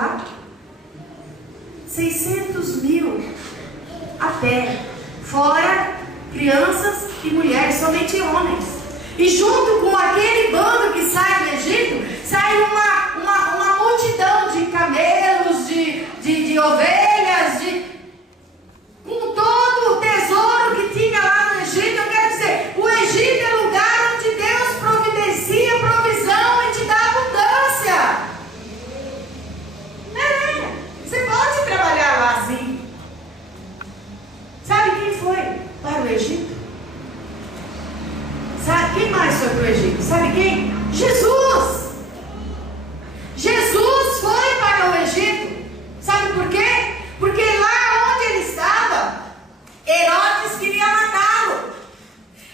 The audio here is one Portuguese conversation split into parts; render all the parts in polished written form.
lá? 600 mil a pé, fora crianças e mulheres, somente homens. E junto com aquele bando que sai do Egito, sai uma multidão de camelos, de ovelhas, com todo o tesouro que tinha lá no Egito. Eu quero dizer, o Egito é lugar onde Deus providencia provisão e te dá abundância. Você pode trabalhar lá assim. Sabe quem foi para o Egito? Sabe quem mais foi para o Egito? Sabe quem? Jesus! Jesus foi para o Egito. Sabe por quê? Porque lá onde ele estava, Herodes queria matá-lo.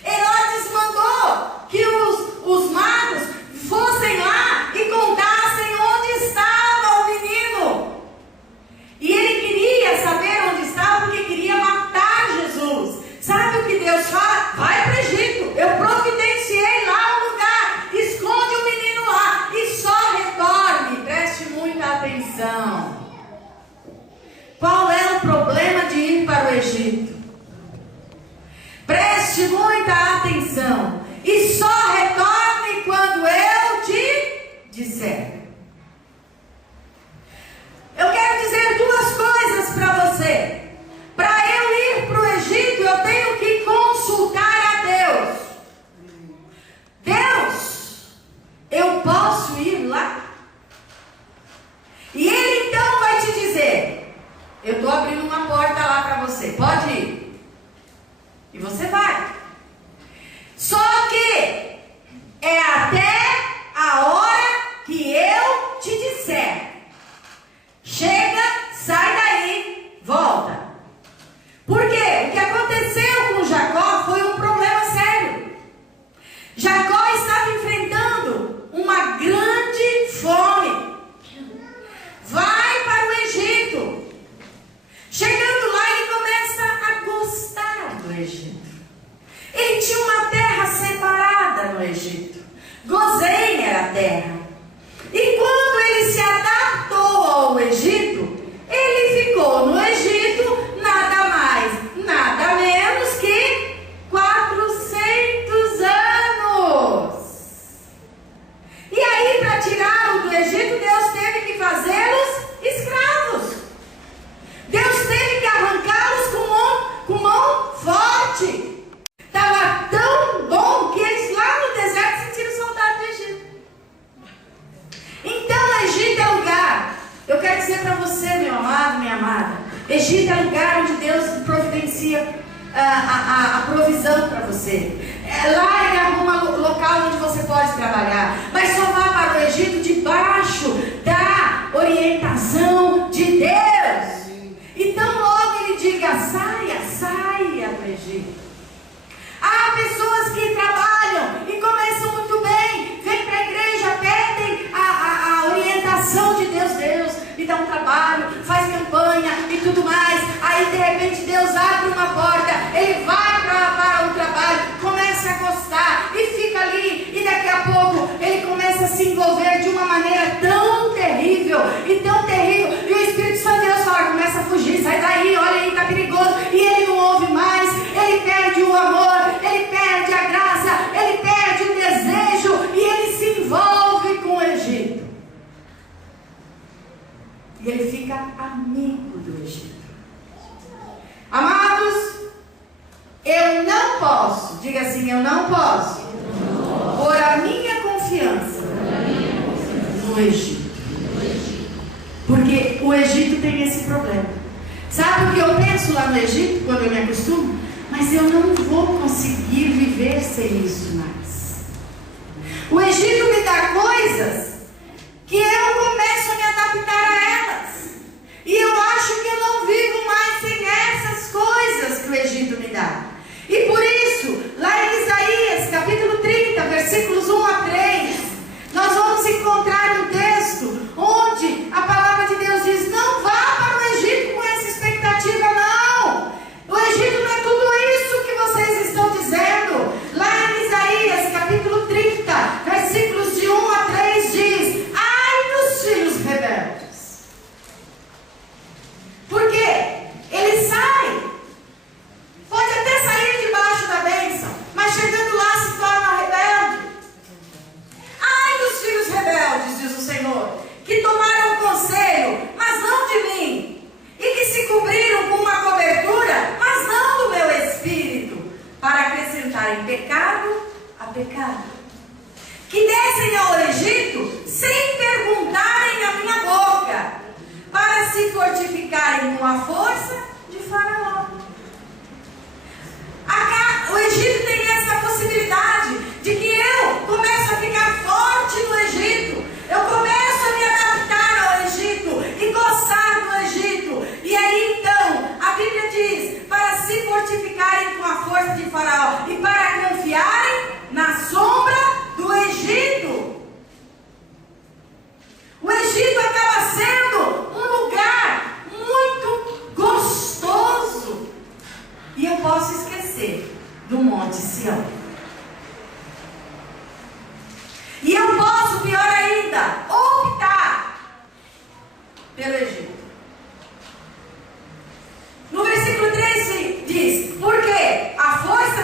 Herodes mandou que os magos fossem lá e contassem onde estava o menino. E ele queria saber onde estava porque queria matar Jesus. Sabe o que Deus fala? Vai para o Egito. Eu providenciei lá um lugar. Esconde o menino lá e só retorne. Preste muita atenção. Qual é o problema de ir para o Egito? Preste muita atenção. E só retorne quando eu te disser. Eu quero dizer duas coisas para você. Para eu ir para o Egito, eu tenho que consultar a Deus. Deus, eu posso ir lá? E Ele então vai te dizer: eu estou abrindo uma porta lá para você, pode ir. E você vai. Só que é até a hora que eu te disser. Chega, sai daí, volta. Por quê? O que aconteceu com Jacó foi um problema sério. Jacó estava enfrentando uma grande fome. Vai para o Egito. Chegando lá, ele começa a gostar do Egito. Ele tinha uma terra separada no Egito. Gozém era a terra. E quando ele se adaptou ao Egito, ele ficou no Egito nada mais, nada menos que 400 anos. E aí, para tirá-lo do Egito, Deus teve que fazê-los escravos. Deus teve que arrancá-los com mão forte. Estava tão bom que eles lá no deserto sentiram saudade do Egito. Então, o Egito é lugar. Eu quero dizer para você, meu amado, minha amada, Egito é lugar onde Deus providencia a provisão para você. Lá ele arruma local onde você pode trabalhar. Mas só vá para o Egito debaixo da orientação de Deus. Então logo ele diga: saia do Egito. Há pessoas que trabalham e começam muito bem, vêm para a igreja, pedem a orientação de Deus. Deus me dá um trabalho, faz campanha e tudo mais. Aí de repente Deus abre uma porta, ele vai para o trabalho, começa a gostar e fica ali. E daqui a pouco ele começa a se envolver de uma maneira tão terrível e tão terrível. E o Espírito Santo de Deus fala: começa a fugir, sai daí, olha aí, está perigoso. E ele não ouve mais, ele perde o amor, ele perde a graça, ele perde o desejo e ele se envolve com o Egito. E ele fica amigo do Egito. Amados, eu não posso, diga assim: eu não posso pôr a minha confiança no Egito. Porque o Egito tem esse problema. Sabe o que eu penso lá no Egito quando eu me acostumo? Mas eu não vou conseguir viver sem isso mais. O Egito me dá coisas que eu começo a me adaptar a elas. E eu acho que eu não vivo mais sem essas coisas que o Egito me dá. E por isso, lá em Isaías, capítulo 30, versículos 1 a 3, nós vamos encontrar um texto onde a palavra de Deus diz: não vá para o Egito com essa expectativa, não. O Egito não é tudo isso que vocês estão dizendo. Lá em Isaías, capítulo 30, versículos de 1 a 3 diz: ai dos filhos rebeldes. pecado. Que descem ao Egito sem perguntarem a minha boca, para se fortificarem com a força de Faraó. O Egito tem essa possibilidade de que eu começo a ficar forte no Egito. Eu começo a me adaptar ao Egito e gostar do Egito. E aí então, a Bíblia diz, para se fortificarem com a força de Faraó e para confiarem na sombra do Egito. O Egito acaba sendo um lugar muito gostoso. E eu posso esquecer do Monte Sião. E eu posso, pior ainda, optar pelo Egito. No versículo 3 diz: porque a força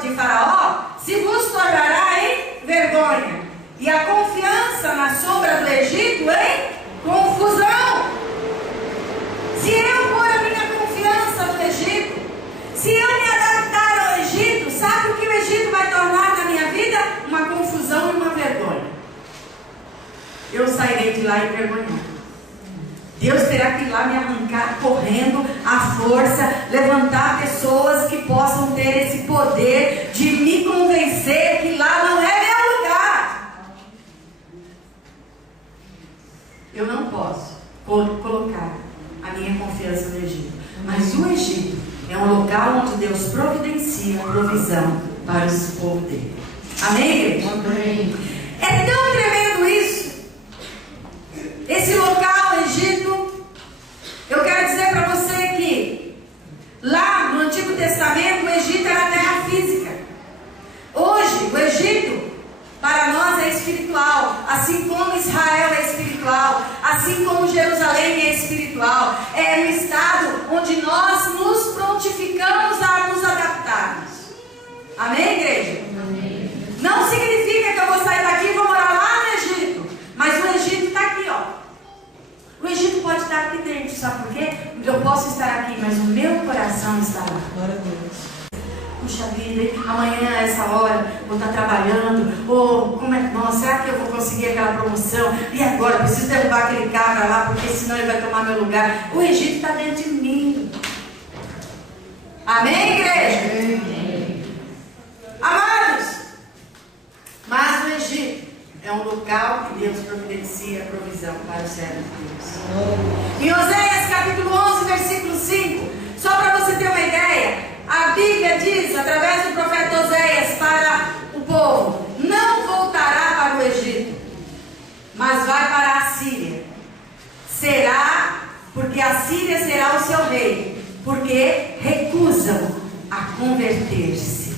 de Faraó se vos tornará em vergonha, e a confiança na sombra do Egito em confusão. Se eu pôr a minha confiança no Egito, se eu me adaptar ao Egito, sabe o que o Egito vai tornar na minha vida? Uma confusão e uma vergonha. Eu sairei de lá envergonhado. Deus terá que ir lá me arrancar correndo à força, levantar pessoas que possam ter esse poder de me convencer que lá não é meu lugar. Eu não posso colocar a minha confiança no Egito. Mas o Egito é um local onde Deus providencia a provisão para o povo dele. Amém, igreja? Amém. É tão tremendo isso. Esse local, Egito, eu quero dizer para você que lá no Antigo Testamento o Egito era terra física. Hoje o Egito para nós é espiritual, assim como Israel é espiritual, assim como Jerusalém é espiritual. É um estado onde nós nos prontificamos a nos adaptarmos. Amém, igreja? Amém. Não significa que eu vou sair daqui e vou morar lá no Egito, mas o Egito está aqui, ó. O Egito pode estar aqui dentro, sabe por quê? Eu posso estar aqui, mas o meu coração está lá. Glória a Deus. Puxa vida, amanhã a essa hora vou estar trabalhando, ou como é que, nossa, será que eu vou conseguir aquela promoção? E agora, preciso derrubar aquele cabra lá, porque senão ele vai tomar meu lugar. O Egito está dentro de mim. Amém, igreja? Amém. Amados, mas o Egito é um local que Deus providencia a provisão para o servo de Deus. Em Oséias capítulo 11, versículo 5, só para você ter uma ideia, a Bíblia diz, através do profeta Oséias, para o povo: não voltará para o Egito, mas vai para a Síria. Será, porque a Síria será o seu rei, porque recusam a converter-se.